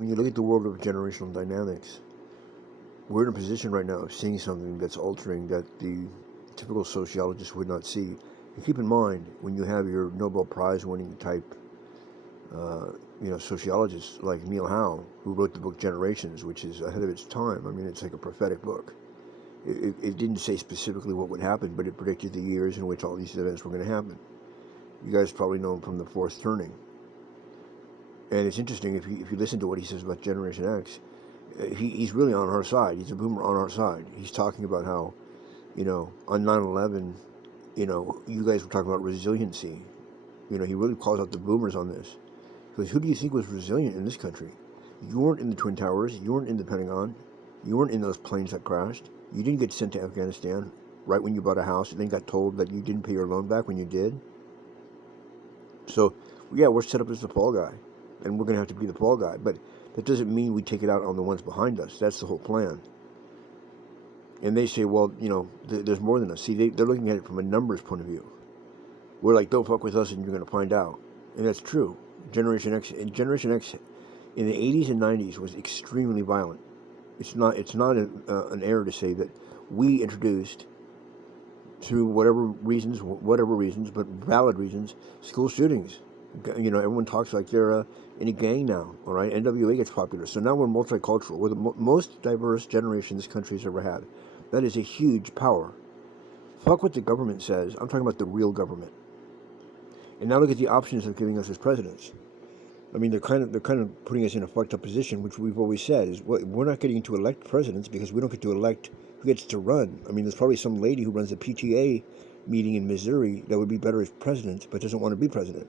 When you look at the world of generational dynamics, we're in a position right now of seeing something that's altering that the typical sociologist would not see. And keep in mind, when you have your Nobel Prize winning type, uh, sociologists like Neil Howe, who wrote the book Generations, which is ahead of its time. I mean, it's like a prophetic book. It didn't say specifically what would happen, but it predicted the years in which all these events were going to happen. You guys probably know him from The Fourth Turning. And it's interesting if you listen to what he says about Generation X, he's really on our side. He's a boomer on our side. He's talking about how, on 9/11, you guys were talking about resiliency. He really calls out the boomers on this. Because who do you think was resilient in this country? You weren't in the Twin Towers. You weren't in the Pentagon. You weren't in those planes that crashed. You didn't get sent to Afghanistan right when you bought a house and then got told that you didn't pay your loan back when you did. So, yeah, we're set up as the fall guy. And we're going to have to be the fall guy. But that doesn't mean we take it out on the ones behind us. That's the whole plan. And they say, well, there's more than us. See, they're looking at it from a numbers point of view. We're like, don't fuck with us and you're going to find out. And that's true. Generation X in the 80s and 90s was extremely violent. It's not an error to say that we introduced, through whatever reasons, but valid reasons, school shootings. Everyone talks like they're in a gang now. All right, NWA gets popular, so now we're multicultural. We're the most diverse generation this country's ever had. That is a huge power. Fuck what the government says. I'm talking about the real government. And now look at the options they're giving us as presidents. I mean, they're kind of putting us in a fucked up position, which we've always said is we're not getting to elect presidents because we don't get to elect who gets to run. I mean, there's probably some lady who runs a PTA meeting in Missouri that would be better as president, but doesn't want to be president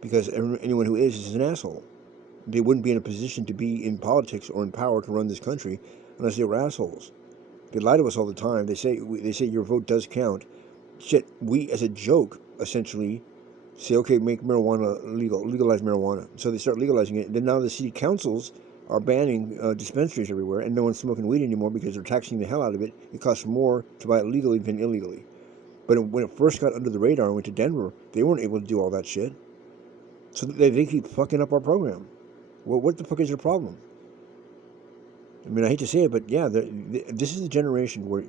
because anyone who is an asshole. They wouldn't be in a position to be in politics or in power to run this country unless they were assholes. They lie to us all the time. They say your vote does count. Shit, we as a joke essentially say, okay, make marijuana legal, legalize marijuana. So they start legalizing it. Then now the city councils are banning dispensaries everywhere, and no one's smoking weed anymore because they're taxing the hell out of it. It costs more to buy it legally than illegally. But when it first got under the radar and went to Denver, they weren't able to do all that shit. So they keep fucking up our program. Well, what the fuck is their problem? I mean, I hate to say it, but yeah, this is the generation where,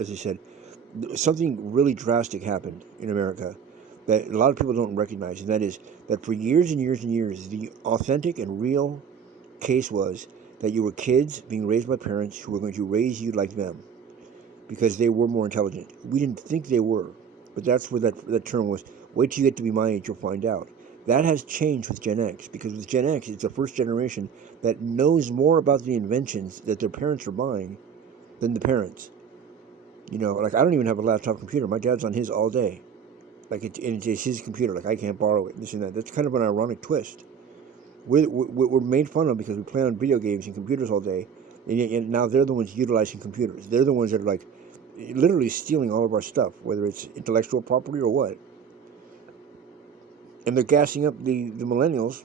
as I said, something really drastic happened in America that a lot of people don't recognize, and that is that for years and years and years, the authentic and real case was that you were kids being raised by parents who were going to raise you like them because they were more intelligent. We didn't think they were, but that's where that term was. Wait till you get to be my age, you'll find out. That has changed with Gen X because with Gen X, it's the first generation that knows more about the inventions that their parents are buying than the parents. Like I don't even have a laptop computer. My dad's on his all day. Like it's his computer. Like I can't borrow it. This and that. That's kind of an ironic twist. We're made fun of because we play on video games and computers all day, and now they're the ones utilizing computers. They're the ones that are like literally stealing all of our stuff, whether it's intellectual property or what. And they're gassing up the millennials.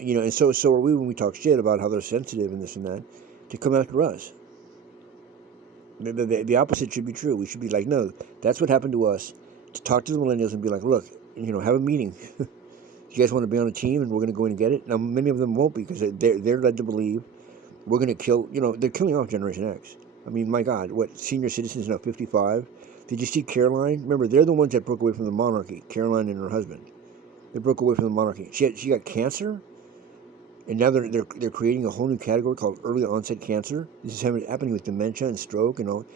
And so are we when we talk shit about how they're sensitive and this and that, to come after us. The opposite should be true. We should be like, no, that's what happened to us. To talk to the millennials and be like, look, have a meeting. You guys want to be on a team and we're going to go in and get it? Now, many of them won't because they're led to believe we're going to kill, they're killing off Generation X. I mean, my God, what, senior citizens now 55? Did you see Caroline? Remember, they're the ones that broke away from the monarchy, Caroline and her husband. They broke away from the monarchy. She got cancer, and now they're creating a whole new category called early onset cancer. This is happening with dementia and stroke and all.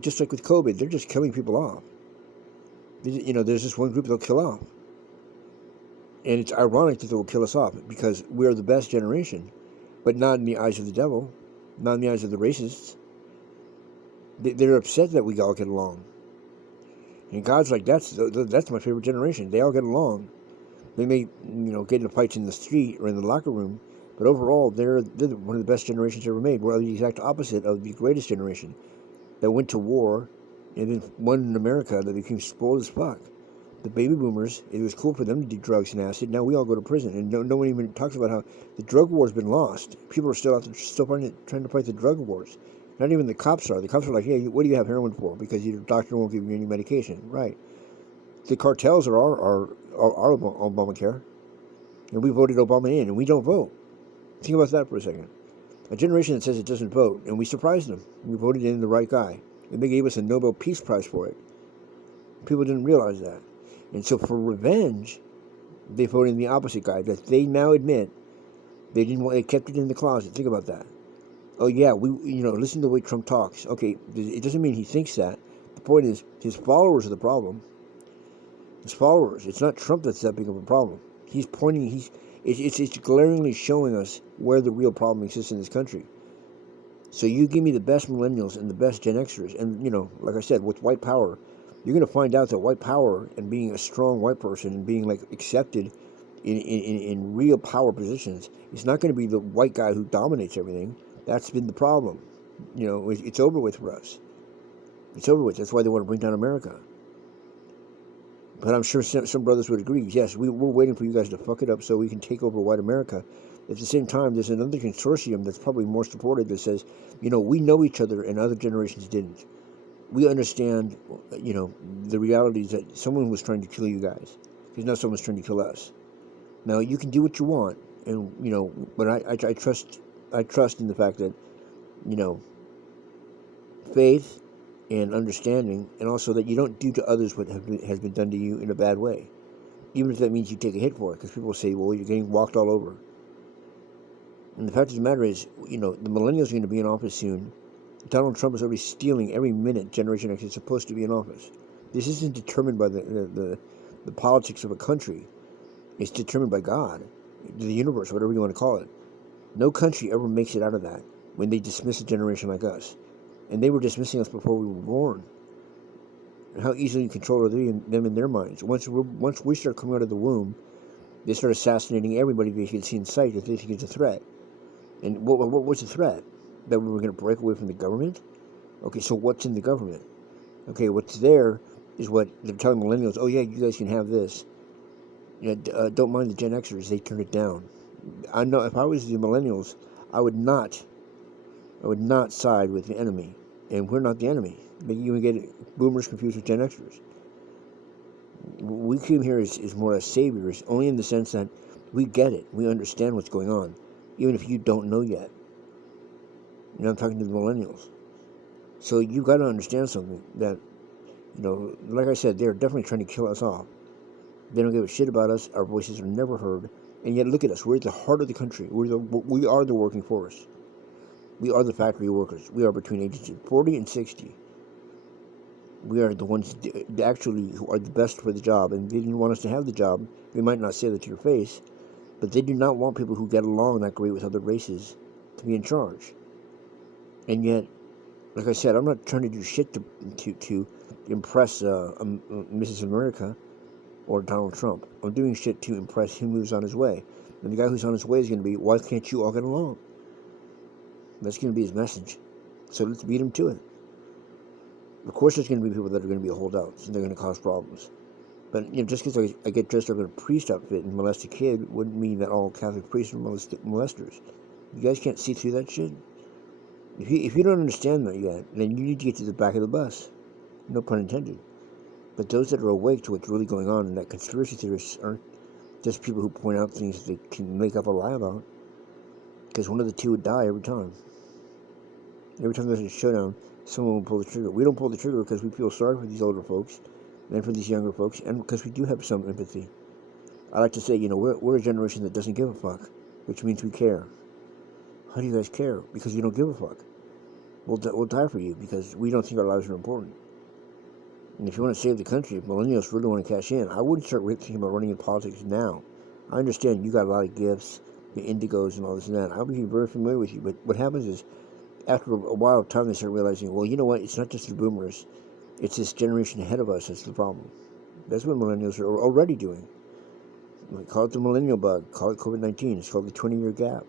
Just like with COVID, they're just killing people off. There's this one group they'll kill off. And it's ironic that they will kill us off because we are the best generation, but not in the eyes of the devil, not in the eyes of the racists. They're upset that we all get along. And God's like, that's my favorite generation. They all get along. They may, get in fights in the street or in the locker room, but overall, they're one of the best generations ever made. We're the exact opposite of the greatest generation that went to war and then won in America that became spoiled as fuck. The baby boomers, it was cool for them to do drugs and acid. Now we all go to prison, and no one even talks about how the drug war's been lost. People are still out there, trying to fight the drug wars. Not even the cops are. The cops are like, hey, what do you have heroin for? Because your doctor won't give you any medication. Right. The cartels are our Obamacare. And we voted Obama in, and we don't vote. Think about that for a second. A generation that says it doesn't vote, and we surprised them. We voted in the right guy, and they gave us a Nobel Peace Prize for it. People didn't realize that. And so for revenge, they voted in the opposite guy that they now admit they didn't want. They kept it in the closet. Think about that. Oh yeah, listen to the way Trump talks. Okay, it doesn't mean he thinks that. The point is, his followers are the problem. His followers. It's not Trump that's that big of a problem. He's pointing. It's glaringly showing us where the real problem exists in this country. So you give me the best millennials and the best Gen Xers, and like I said, with white power, you're going to find out that white power and being a strong white person and being like accepted in real power positions is not going to be the white guy who dominates everything. That's been the problem. It's over with for us. It's over with. That's why they want to bring down America. But I'm sure some brothers would agree. Yes, we're waiting for you guys to fuck it up so we can take over white America. At the same time, there's another consortium that's probably more supportive that says, we know each other and other generations didn't. We understand, the realities that someone was trying to kill you guys. Because now someone's trying to kill us. Now, you can do what you want, and, but I trust in the fact that, faith and understanding, and also that you don't do to others what has been done to you in a bad way. Even if that means you take a hit for it, because people say, well, you're getting walked all over. And the fact of the matter is, the millennials are going to be in office soon. Donald Trump is already stealing every minute Generation X is supposed to be in office. This isn't determined by the politics of a country. It's determined by God, the universe, whatever you want to call it. No country ever makes it out of that when they dismiss a generation like us. And they were dismissing us before we were born. And how easily control are them in their minds. Once we start coming out of the womb, they start assassinating everybody they can see in sight if they think it's a threat. And what's the threat? That we were going to break away from the government? Okay, so what's in the government? Okay, what's there is what they're telling millennials, oh yeah, you guys can have this. Don't mind the Gen Xers, they turn it down. I know if I was the millennials, I would not side with the enemy. And we're not the enemy. You would get boomers confused with Gen Xers. We came here as more as saviors, only in the sense that we get it. We understand what's going on, even if you don't know yet. I'm talking to the millennials. So you got to understand something that, like I said, they're definitely trying to kill us off. They don't give a shit about us. Our voices are never heard. And yet, look at us. We're at the heart of the country. We are the working force. We are the factory workers. We are between ages 40 and 60. We are the ones actually who are the best for the job. And they didn't want us to have the job. They might not say that to your face. But they do not want people who get along that great with other races to be in charge. And yet, like I said, I'm not trying to do shit to impress Mrs. America or Donald Trump. I'm doing shit to impress him who's on his way. And the guy who's on his way is going to be, why can't you all get along? That's going to be his message. So let's beat him to it. Of course there's going to be people that are going to be holdouts and they're going to cause problems. But just because I get dressed up in a priest outfit and molest a kid wouldn't mean that all Catholic priests are molesters. You guys can't see through that shit? If you don't understand that yet, then you need to get to the back of the bus. No pun intended. But those that are awake to what's really going on, and that conspiracy theorists aren't just people who point out things that they can make up a lie about. Because one of the two would die every time. Every time there's a showdown, someone will pull the trigger. We don't pull the trigger because we feel sorry for these older folks and for these younger folks, and because we do have some empathy. I like to say, we're a generation that doesn't give a fuck, which means we care. How do you guys care? Because you don't give a fuck. We'll die for you because we don't think our lives are important. And if you want to save the country, if millennials really want to cash in, I wouldn't start thinking about running in politics now. I understand you got a lot of gifts, the indigos and all this and that. I'll be very familiar with you. But what happens is, after a while of time, they start realizing, well, you know what? It's not just the boomers. It's this generation ahead of us that's the problem. That's what millennials are already doing. Call it the millennial bug. Call it COVID-19. It's called the 20-year gap.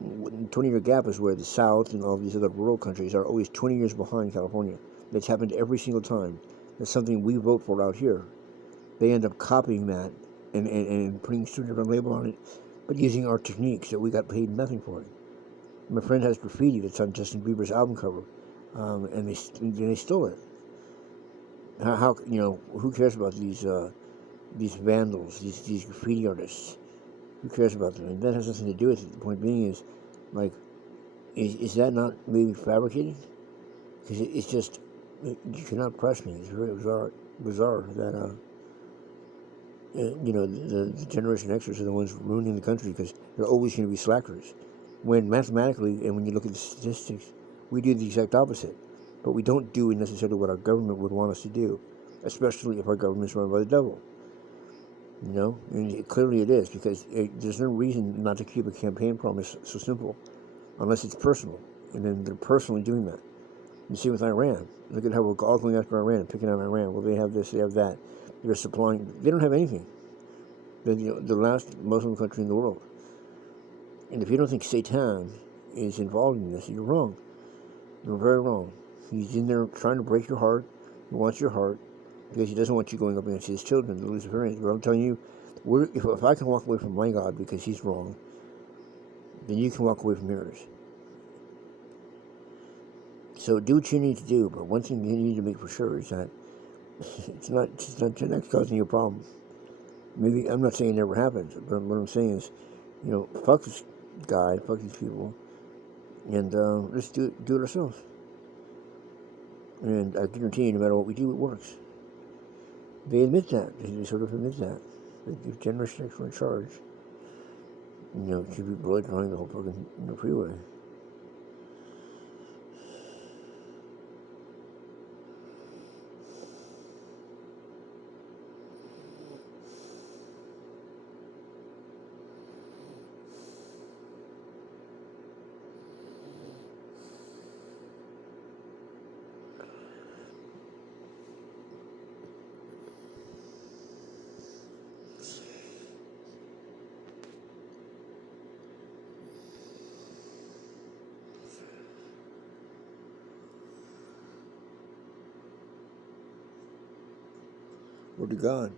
The 20-year gap is where the South and all these other rural countries are always 20 years behind California. That's happened every single time. That's something we vote for out here. They end up copying that and putting a different label on it, but using our techniques that we got paid nothing for it. My friend has graffiti that's on Justin Bieber's album cover, and they stole it. How who cares about these vandals, these graffiti artists? Who cares about that? And that has nothing to do with it. The point being is, like, is that not maybe fabricated? Because it's just, you cannot press me. It's very bizarre that, the Generation Xers are the ones ruining the country because they're always going to be slackers. When mathematically, and when you look at the statistics, we do the exact opposite. But we don't do necessarily what our government would want us to do, especially if our government is run by the devil. And clearly it is, because there's no reason not to keep a campaign promise so simple, unless it's personal, and then they're personally doing that. You see with Iran, look at how we're all going after Iran and picking on Iran. Well, they have this, they have that. They're supplying. They don't have anything. They're the last Muslim country in the world. And if you don't think Satan is involved in this, you're wrong. You're very wrong. He's in there trying to break your heart. He wants your heart because he doesn't want you going up against his children, the Luciferians. But I'm telling you, if I can walk away from my God because he's wrong, then you can walk away from yours. So do what you need to do. But one thing you need to make for sure is that it's not Gen X causing you a problem. Maybe, I'm not saying it never happens, but what I'm saying is, fuck this guy, fuck these people, and let's do it ourselves. And I guarantee you, no matter what we do, it works. They admit that. They sort of admit that. If Generation X were in charge, keep people blood drawing the whole fucking freeway. Word to God.